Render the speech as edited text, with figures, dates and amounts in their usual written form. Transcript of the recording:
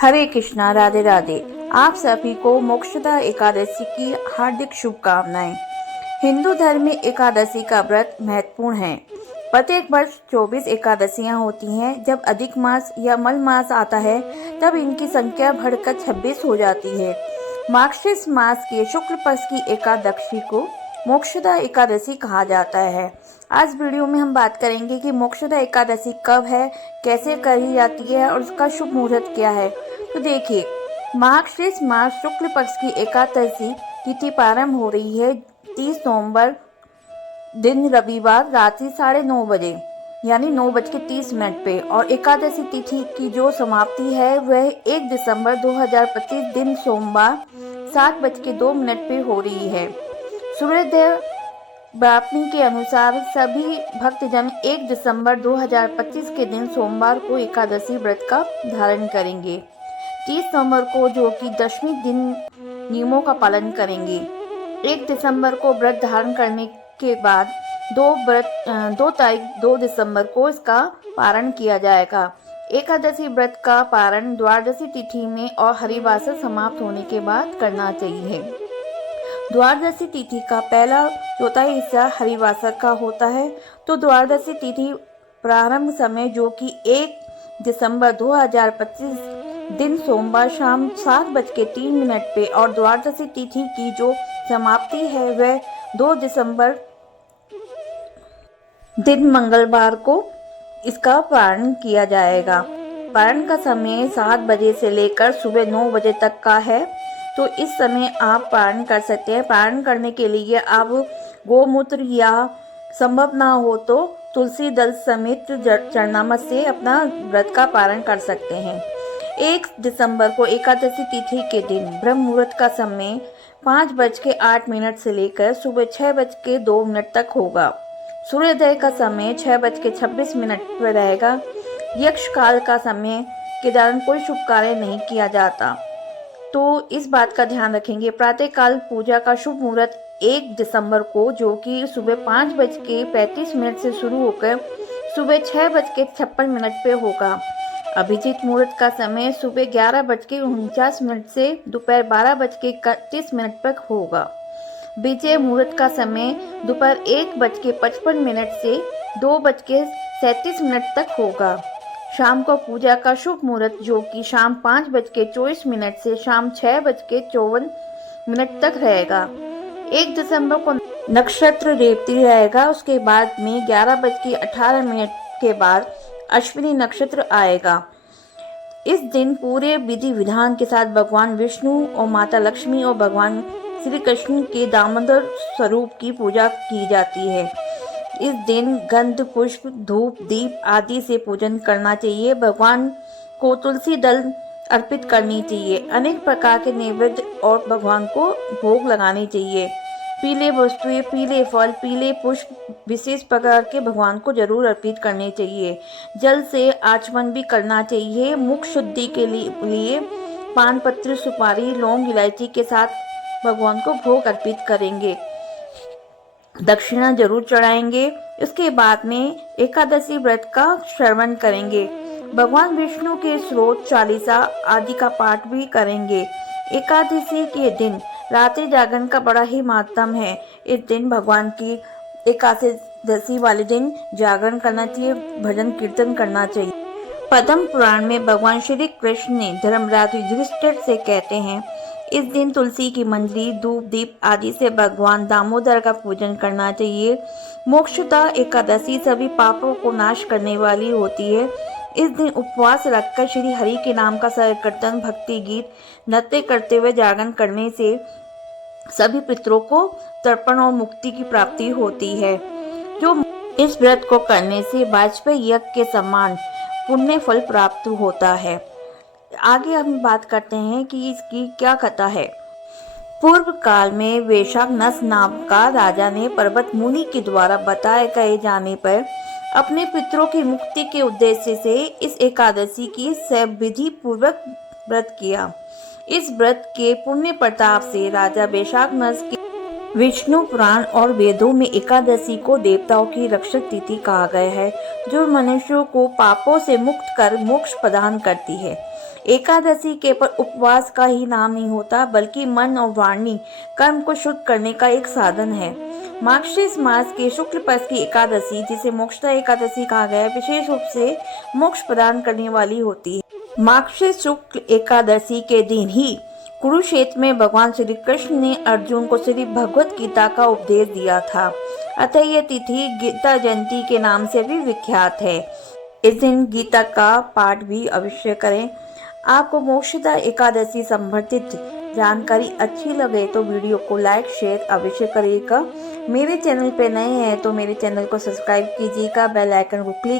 हरे कृष्णा, राधे राधे। आप सभी को मोक्षदा एकादशी की हार्दिक शुभकामनाएं। हिंदू धर्म में एकादशी का व्रत महत्वपूर्ण है। प्रत्येक वर्ष 24 एकादशियां होती हैं। जब अधिक मास या मल मास आता है तब इनकी संख्या बढ़कर 26 हो जाती है। मार्गशीर्ष मास के शुक्ल पक्ष की एकादशी को मोक्षदा एकादशी कहा जाता है। आज वीडियो में हम बात करेंगे कि मोक्षदा एकादशी कब है, कैसे करी जाती है और उसका शुभ मुहूर्त क्या है। तो देखिए, मार्गशीर्ष मास शुक्ल पक्ष की एकादशी तिथि प्रारंभ हो रही है 30 नवंबर दिन रविवार रात्रि 9:30 बजे यानी 9:30 पे, और एकादशी तिथि की जो समाप्ति है वह 1 दिसंबर 2025 दिन सोमवार 7:02 पे हो रही है। सूर्योदय ब्राह्मणी के अनुसार सभी भक्तजन 1 दिसंबर 2025 के दिन सोमवार को एकादशी व्रत का धारण करेंगे। 30 नवंबर को जो कि दशमी दिन नियमों का पालन करेंगे। 1 दिसंबर को व्रत धारण करने के बाद 2 दिसंबर को इसका पारण किया जाएगा। एकादशी व्रत का पारण द्वादशी तिथि में और हरिवासर समाप्त होने के बाद करना चाहिए। द्वादशी तिथि का पहला चौथाई हिस्सा हरिवासर का होता है, तो द्वादशी तिथि प्रारंभ समय जो कि 1 दिसंबर 2025 दिन सोमवार शाम 7:03 पे और द्वादशी तिथि की जो समाप्ति है वह 2 दिसंबर दिन मंगलवार को इसका पारण किया जाएगा। पारण का समय 7 बजे से लेकर सुबह 9 बजे तक का है, तो इस समय आप पारण कर सकते हैं। पारण करने के लिए आप गोमूत्र या संभव ना हो तो तुलसी दल समेत चरणामृत से अपना व्रत का पारण कर सकते हैं। 1 दिसंबर को एकादशी तिथि के दिन ब्रह्म मुहूर्त का समय 5:08 से लेकर सुबह 6:02 तक होगा। सूर्योदय का समय 6:26 पर रहेगा। यक्ष काल का समय के दौरान कोई शुभ कार्य नहीं किया जाता, तो इस बात का ध्यान रखेंगे। प्रातः काल पूजा का शुभ मुहूर्त 1 दिसंबर को जो कि सुबह 5:35 से शुरू होकर सुबह 6:56 पे होगा। अभिजीत मुहूर्त का समय सुबह 11:49 से दोपहर 12:31 तक होगा। विजय मुहूर्त का समय दोपहर 1:55 से 2:37 तक होगा। शाम को पूजा का शुभ मुहूर्त जो कि शाम 5:24 से शाम 6:54 तक रहेगा। 1 दिसंबर को नक्षत्र रेवती रहेगा। उसके बाद में 11:18 के बाद अश्विनी नक्षत्र आएगा। इस दिन पूरे विधि विधान के साथ भगवान विष्णु और माता लक्ष्मी और भगवान श्री कृष्ण के दामोदर स्वरूप की पूजा की जाती है। इस दिन गंध पुष्प धूप दीप आदि से पूजन करना चाहिए। भगवान को तुलसी दल अर्पित करनी चाहिए। अनेक प्रकार के नैवेद्य और भगवान को भोग लगाने चाहिए। पीले वस्तुएं, पीले फल, पीले पुष्प विशेष प्रकार के भगवान को जरूर अर्पित करने चाहिए। जल से आचमन भी करना चाहिए। मुख शुद्धि के लिए पान पत्र, सुपारी, लौंग, इलायची के साथ भगवान को भोग अर्पित करेंगे। दक्षिणा जरूर चढ़ाएंगे। इसके बाद में एकादशी व्रत का श्रवण करेंगे। भगवान विष्णु के स्रोत चालीसा आदि का पाठ भी करेंगे। एकादशी के दिन रात्रि जागरण का बड़ा ही महत्व है। इस दिन भगवान की एकादशी वाले दिन जागरण करना चाहिए, भजन कीर्तन करना चाहिए। पद्म पुराण में भगवान श्री कृष्ण ने धर्मराज युधिष्ठिर से कहते हैं, इस दिन तुलसी की मंजरी, धूप दीप आदि से भगवान दामोदर का पूजन करना चाहिए। मोक्षदा एकादशी सभी पापों को नाश करने वाली होती है। इस दिन उपवास रखकर श्री हरि के नाम का संकीर्तन, भक्ति गीत, नृत्य करते हुए जागरण करने से सभी पितरों को तर्पण और मुक्ति की प्राप्ति होती है। जो इस व्रत को करने से वाजपेयी यज्ञ के समान पुण्य फल प्राप्त होता है। आगे हम बात करते हैं कि इसकी क्या कथा है। पूर्व काल में वैशाखनस नाम का राजा ने पर्वत मुनि के द्वारा बताए गए जाने पर अपने पितरों की मुक्ति के उद्देश्य से इस एकादशी की सविधि पूर्वक व्रत किया। इस व्रत के पुण्य प्रताप से राजा वैशाखनस के विष्णु पुराण और वेदों में एकादशी को देवताओं की रक्षक तिथि कहा गया है, जो मनुष्यों को पापों से मुक्त कर मोक्ष प्रदान करती है। एकादशी केवल उपवास का ही नाम नहीं होता, बल्कि मन और वाणी कर्म को शुद्ध करने का एक साधन है। मार्गशीर्ष मास के शुक्ल पक्ष की एकादशी, जिसे मोक्षदा एकादशी कहा गया है, विशेष रूप से मोक्ष प्रदान करने वाली होती है। मार्गशीर्ष शुक्ल एकादशी के दिन ही कुरुक्षेत्र में भगवान श्री कृष्ण ने अर्जुन को श्री भगवत गीता का उपदेश दिया था। अतः यह तिथि गीता जयंती के नाम से भी विख्यात है। इस दिन गीता का पाठ भी अवश्य करें। आपको मोक्षदा एकादशी संबंधित जानकारी अच्छी लगे तो वीडियो को लाइक शेयर अवश्य करिएगा। मेरे चैनल पे नए हैं तो मेरे चैनल को सब्सक्राइब कीजिएगा, बेल आइकन को क्लिक